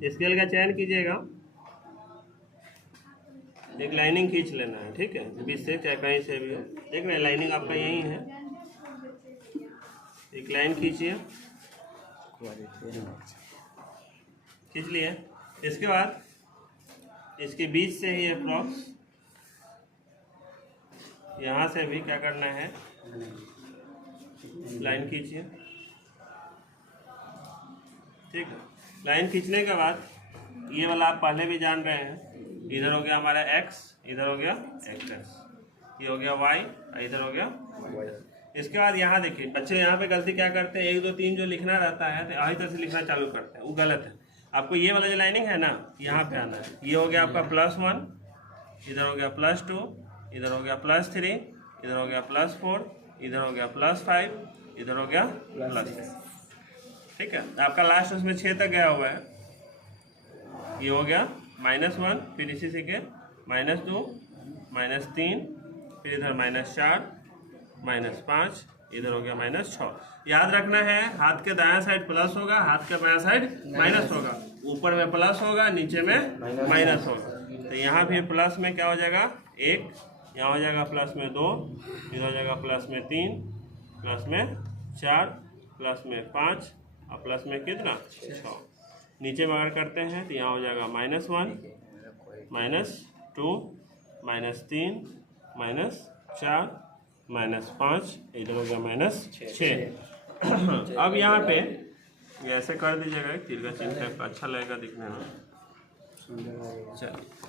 Scale का चयन कीजिएगा, एक लाइनिंग खींच लेना है, ठीक है, बीच से चाहे कहीं से भी हो। देख रहे हैं लाइनिंग आपका यही है, एक लाइन खींचिए, खींच लिया। इसके बाद इसके बीच से ही अप्रॉक्स यहाँ से भी क्या करना है, लाइन खींचिए, ठीक है। लाइन खींचने के बाद ये वाला आप पहले भी जान रहे हैं, इधर हो गया हमारा x, इधर हो गया x, ये हो गया y, इधर हो गया y। इसके बाद यहाँ देखिए बच्चे यहाँ पे गलती क्या करते हैं, 1 2 3 जो लिखना रहता है तो यही तरह से लिखना चालू करते हैं, वो गलत है। आपको ये वाला जो लाइनिंग है ना, यहाँ पे आना है। ये हो गया आपका +1, इधर हो गया +2, इधर हो गया +3, इधर हो गया +4, इधर हो गया +5, इधर हो गया +6, ठीक है। आपका लास्ट उसमें 6 तक गया हुआ है। ये हो गया -1, फिर इसी से के -2, -3, फिर इधर -4, -5, इधर हो गया -6। याद रखना है, हाथ के दायां साइड प्लस होगा, हाथ के बायां साइड माइनस होगा। ऊपर में प्लस होगा, नीचे में माइनस होगा। तो यहाँ फिर प्लस में क्या हो जाएगा 1, यहाँ हो जाएगा प्लस में 2, इधर हो जाएगा प्लस में 3, प्लस में 4, प्लस में 5 और प्लस में कितना 6। नीचे में अगर करते हैं तो यहाँ हो जाएगा -1, -2, -3, -4, -5, इधर हो गया -6। अब यहाँ पे ऐसे कर दीजिएगा, तीर का चिन्ह अच्छा लगेगा दिखने में। चलिए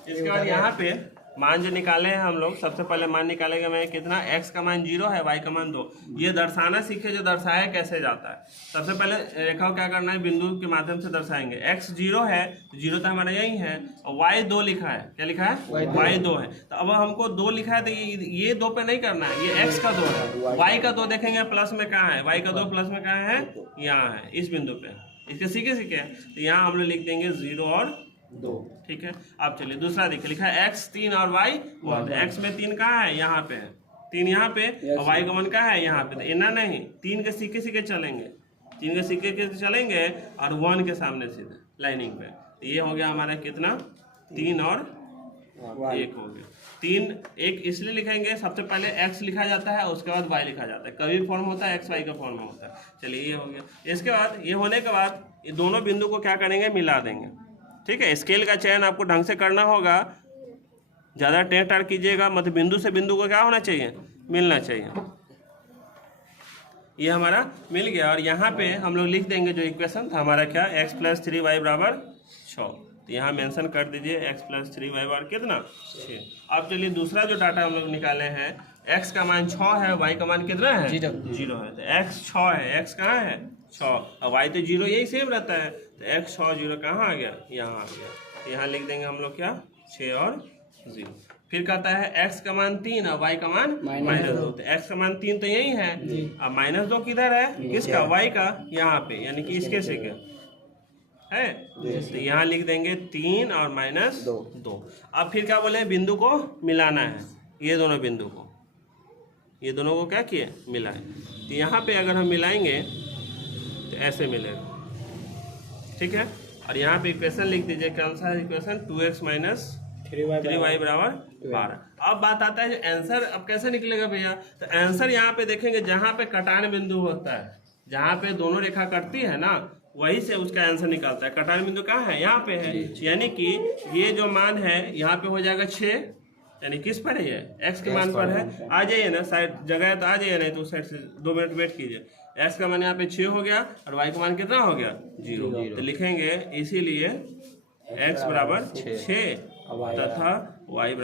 इसके बाद यहाँ पे मान जो निकाले हैं हम लोग, सबसे पहले मान निकालेंगे मैं कितना, x का मान 0 है, y का मान 2। ये दर्शाना सीखे जो दर्शाया कैसे जाता है। सबसे पहले रेखा को क्या करना है, बिंदु के माध्यम से दर्शाएंगे। x 0 है तो 0 तो हमारा यही है, और y 2 लिखा है, क्या लिखा है y 2 है। तो अब हमको 2 लिखा है तो ये 2 पे नहीं करना है, ये x का 2 है। y का 2 देखेंगे प्लस में कहाँ है, y का 2 प्लस में कहाँ है, यहाँ है इस बिंदु पे। इसके सीखे तो यहाँ हम लोग लिख देंगे 0 और 2, ठीक है। अब चलिए दूसरा देखिए, लिखा है x 3 और y 1। x में 3 कहाँ है, यहाँ पे है, 3 यहाँ पे, और y का 1 कहाँ है, यहाँ पे। तो इतना नहीं, 3 के सीखे चलेंगे, 3 के सीखे चलेंगे और 1 के सामने सीधे लाइनिंग पे। तो ये हो गया हमारा कितना, 3 और 1 हो गया। 3 1 इसलिए लिखेंगे, सबसे पहले x लिखा जाता है, उसके बाद y लिखा जाता है। कभी फॉर्म होता है x y का फॉर्म होता है। चलिए ये हो गया। इसके बाद ये होने के बाद ये दोनों बिंदु को क्या करेंगे, मिला देंगे, ठीक है। स्केल का चयन आपको ढंग से करना होगा, ज़्यादा टेढ़ टाढ़ कीजिएगा मत। बिंदु से बिंदु को क्या होना चाहिए, मिलना चाहिए। ये हमारा मिल गया, और यहाँ पे हम लोग लिख देंगे जो इक्वेशन था हमारा, क्या, x + 3y = 6। तो यहाँ मेंशन कर दीजिए x + 3y = कितना, 6। अब चलिए दूसरा जो डाटा हम लोग निकाले हैं, x का मान 6 है, y का मान कितना है, 0 है। तो x 6 है, x कहाँ है 6, और y तो 0 यही सेम रहता है। तो x 6 0 कहाँ आ गया, यहाँ आ गया। यहाँ लिख देंगे हम लोग क्या, 6 और 0। फिर कहता है x का मान 3 और y का मान -2। तो x का मान 3 तो यही है, और -2 किधर है, किसका, y का, यहाँ पे, यानी कि इसके से क्या है। तो यहाँ लिख देंगे 3 और -2। अब फिर क्या बोले, बिंदु को मिलाना है, ये दोनों बिंदु को, ये दोनों को क्या किए, मिलाए। तो यहाँ पे अगर हम मिलाएंगे तो ऐसे मिलेगा, ठीक है। और यहाँ पे इक्वेशन लिख दीजिए, कौन सा इक्वेशन, 2x - 3y = 12। अब बात आता है आंसर अब कैसे निकलेगा भैया। तो आंसर यहाँ पे देखेंगे, जहाँ पे कटान बिंदु होता है, जहाँ पे दोनों रेखा कटती है ना, वही से उसका आंसर निकलता है। कटान बिंदु कहाँ है, यहाँ पे है, यानी कि ये जो मान है यहाँ पे हो जाएगा 6, यानी किस पर है, ये x के मान पर है। आ जाइए ना, साइड जगह है तो आ जाइए, नहीं तो उस साइड से 2 मिनट वेट कीजिए। x का मान यहाँ पे 6 हो गया, और y का मान कितना हो गया, 0। तो लिखेंगे इसीलिए x = 6 तथा y =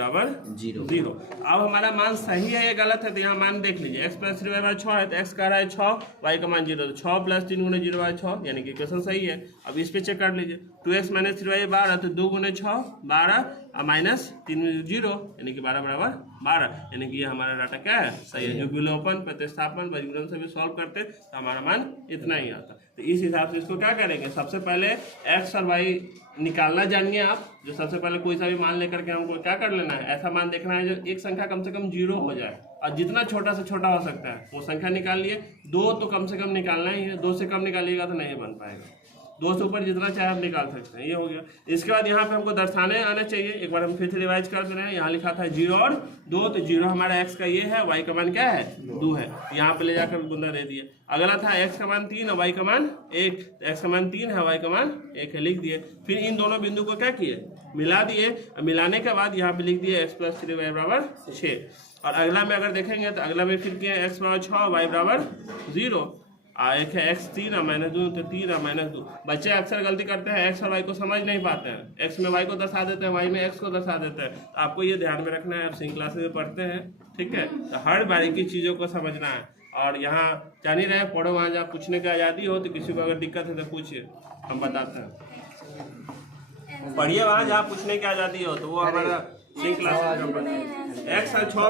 0। अब हमारा मान सही है या गलत है, तो यहाँ मान देख लीजिए, x + 3y = 6 है, तो x का रहा है 6, y का मान 0, तो 6 + 3 × 0 = 6, यानी कि इक्वेशन सही है। अब इस पे चेक कर लीजिए, 2x - 3y 12, तो 2 × 6 12, और -3 0, यानी कि 12 = 12, यानी कि ये हमारा डाटा क्या है, सही है। जो विलोपन, प्रतिस्थापन, वर्गीकरण से भी सॉल्व करते तो हमारा मान इतना ही आता। तो इस हिसाब से इसको क्या करेंगे, सबसे पहले x और y निकालना जानिए आप। जो सबसे पहले कोई सा भी मान लेकर के हमको क्या कर लेना है, ऐसा मान देखना है जो एक संख्या कम से कम 0 हो जाए, और जितना छोटा से छोटा हो सकता है वो संख्या निकाल लिए। 2 तो कम से कम निकालना ही है, 2 से कम निकालिएगा तो नहीं बन पाएगा। 2 से ऊपर जितना चाहे आप निकाल सकते हैं। ये हो गया। इसके बाद यहाँ पे हमको दर्शाने आना चाहिए। एक बार हम फिर से रिवाइज कर दे रहे हैं। यहाँ लिखा था 0 और 2, तो 0 हमारा x का ये है, y का मान क्या है 2 है, यहाँ पे ले जाकर गुंदा दे दिए। अगला था x का मान 3 और y का मान 1, x का मान 3 है, y का मान 1 है, लिख दिए। फिर इन दोनों बिंदु को क्या किए, मिला दिए। मिलाने के बाद यहाँ पे लिख दिए x + 3y बराबर 6। और अगला में अगर देखेंगे तो अगला में फिर किए x बराबर 6, y बराबर 0, एक है x 3 और -2, तो 3 और -2। बच्चे अक्सर गलती करते हैं, x और y को समझ नहीं पाते हैं। x में y को दर्शा देते हैं, y में x को दर्शा देते हैं। तो आपको ये ध्यान में रखना है, आप सिंह क्लासेस में पढ़ते हैं, ठीक है, तो हर बारीकी चीज़ों को समझना है। और यहाँ जान ही रहे, पढ़ो वहाँ जहाँ पूछने की आज़ादी हो, तो किसी को अगर दिक्कत है तो पूछिए, हम बताते हैं। पढ़िए वहाँ जहाँ पूछने की आज़ादी हो, तो वो हमारा सिंह क्लासेस में x और 6